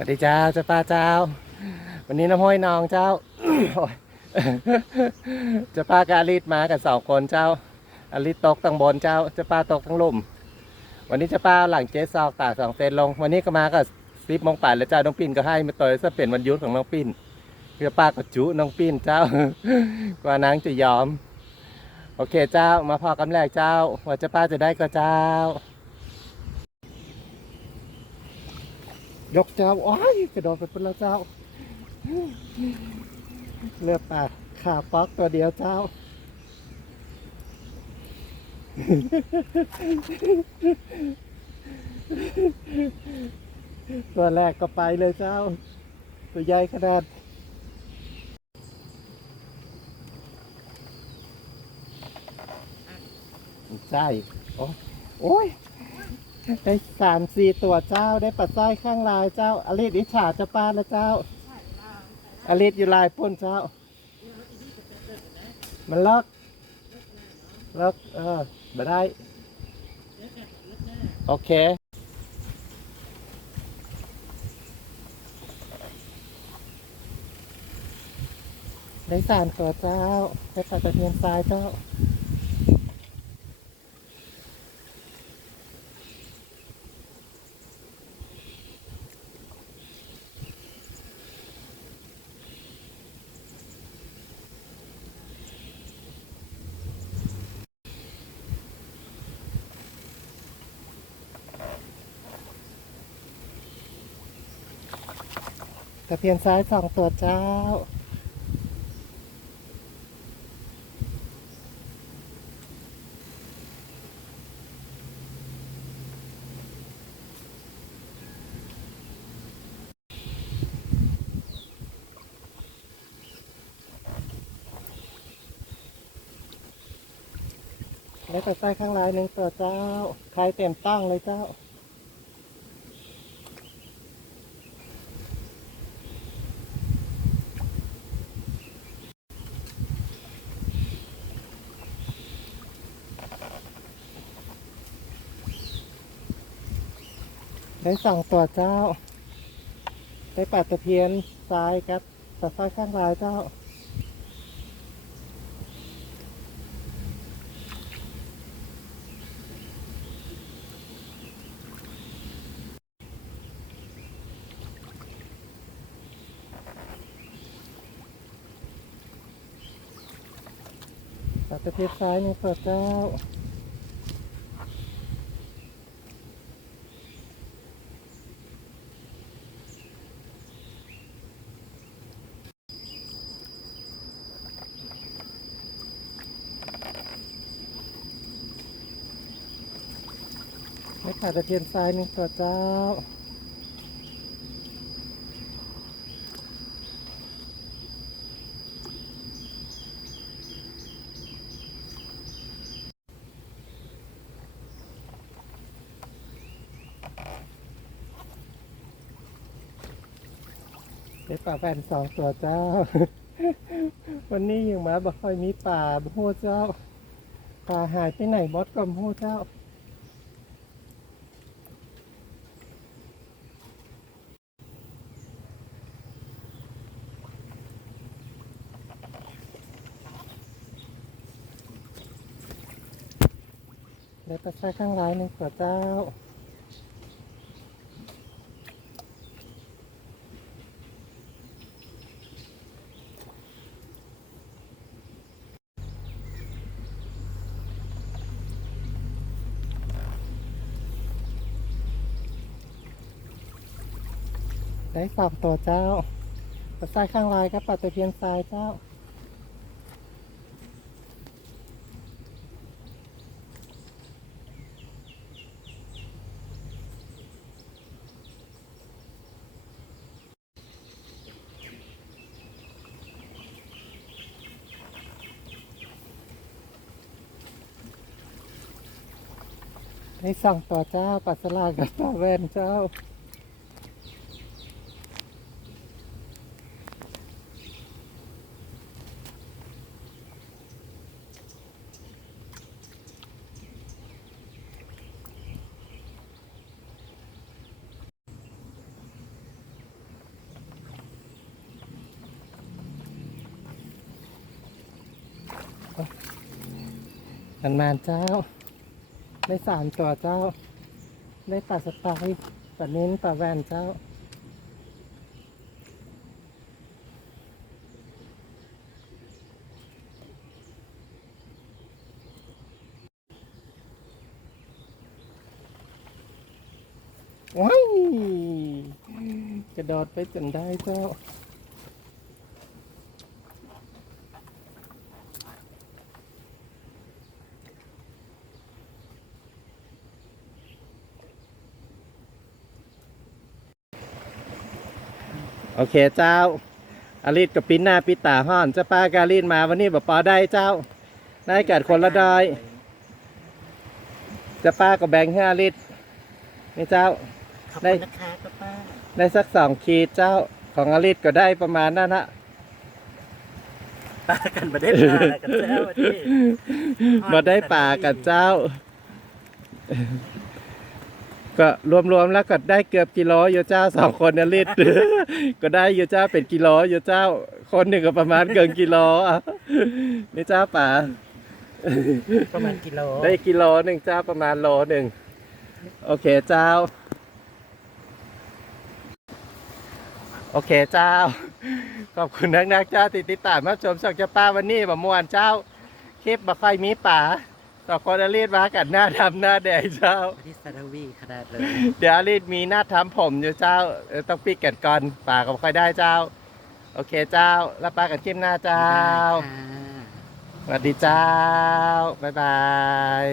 วัสดีเจ้าเจ้าป้าเจ้า วันนี้น้ำห้อยนองเจ้าเจ้าป้ากับอาลิศมากันสองคนเจ้าอาลิศตกตั้งบนเจ้าเจ้าป้าตกตั้งลุ่ม วันนี้เจ้าป้าหลังเจ๊ซอกตากสองเซนลง วันนี้ก็มากับซิปมองป่านแล้วเจ้าน้องปิ้นก็ให้มาต่อยซะเป็นวันยุทธของน้องปิ้นเพื่อป้าก็จุน้องปิ้นเจ้ากว่านางจะยอม โอเคเจ้ามาพอกำแรกเจ้าว่าเจ้าป้าจะได้ก็เจ้า ยกเจ้าโอ้ยกระโดดไปเป็นแล้วเจ้า เลือดปากขาป๊อกตัวเดียวเจ้า ตัวแรกก็ไปเลยเจ้า ตัวใหญ่ขนาดใช่โอ้โอ้ย ได้สามสี่ตัวเจ้าได้ปัดซ้ายข้างลายเจ้าอลิศอิจฉาจ้าป้าแล้วเจ้าอลิศอยู่ลายป้นเจ้า มันล็อกล็อกเออมาได้ โอเคได้สามตัวเจ้าได้ปัดตะเพียนซ้ายเจ้า ตะเพียนซ้ายสองตัวเจ้า แล้วตัดไส้ข้างลายหนึ่งตัวเจ้า ใครเต็มตั้งเลยเจ้า ได้สองตัวเจ้า ได้ปัดตะเพียนซ้ายครับตัดซ้ายข้างลายเจ้าปัดตะเพียนซ้ายนึ่งตัวเจ้า ไม่ขาดตะเพียนซ้ายหนึ่งตัวเจ้า ได้ป่าแฟนสองตัวเจ้า วันนี้ยังมาบ่ค่อยมีป่าบ่ฮู้เจ้า ป่าหายไปไหนบอสก็บ่ฮู้เจ้า เดี๋ยวตะใช้ข้างร้ายหนึ่งขวดเจ้า ได้สองตัวเจ้าตะไซข้างลายครับปัดตะเพียนทรายเจ้า ให้สั่งต่อเจ้าปัสลากับตาแวนเจ้านานๆเจ้า ได้สามตัวเจ้า ได้ปลาสไตล์ปลาเน้นปลาแวนเจ้า ว้ายกระโดดไปจนได้เจ้า โอเคเจ้าอาริดกับปิ้นหน้าปิดตาห้อนเจะป้าการีดมาวันนี้แบบปอได้เจ้าได้กัดคนละดอยเจะป้ากับแบงค์ให้อาริดนี่เจ้า ขอบได้ คุณนะคะป้าป้าได้สักสองขีดเจ้าของอาริดก็ได้ประมาณนั้นฮะป้ากันมาได้ปลากันแล้ววันนี้มาได้ป่ากับเจ้า ก็รวมๆแล้วก็ได้เกือบกิโลอยู่เจ้าสองคนอาริด ก็ได้อยู่เจ้าเป็นกิโลอยู่เจ้า คนหนึ่งก็ประมาณเกินกิโลอะนี่เจ้าป่าประมาณกิโลได้กิโลหนึ่งเจ้าประมาณโลหนึ่งโอเคเจ้า โอเคเจ้า ขอบคุณนักนักๆเจ้าติดติดตามมาชมช่องเจ้าป้าวันนี้บ่ม่วนเจ้าคลิปบ่ค่อยมีป่า ต่อคนอารีดมากันหน้าดำหน้าแดงเจ้าวันนี้ซาราวีขนาดเลยเดี๋ยวอารีดมีหน้าทำผมอยู่เจ้าเออต้องปิดกันก่อนป่าก็บ่ค่อยได้เจ้า โอเคเจ้า แล้วปากันคลิปหน้าเจ้าค่ะสวัสดีเจ้า บ๊ายบาย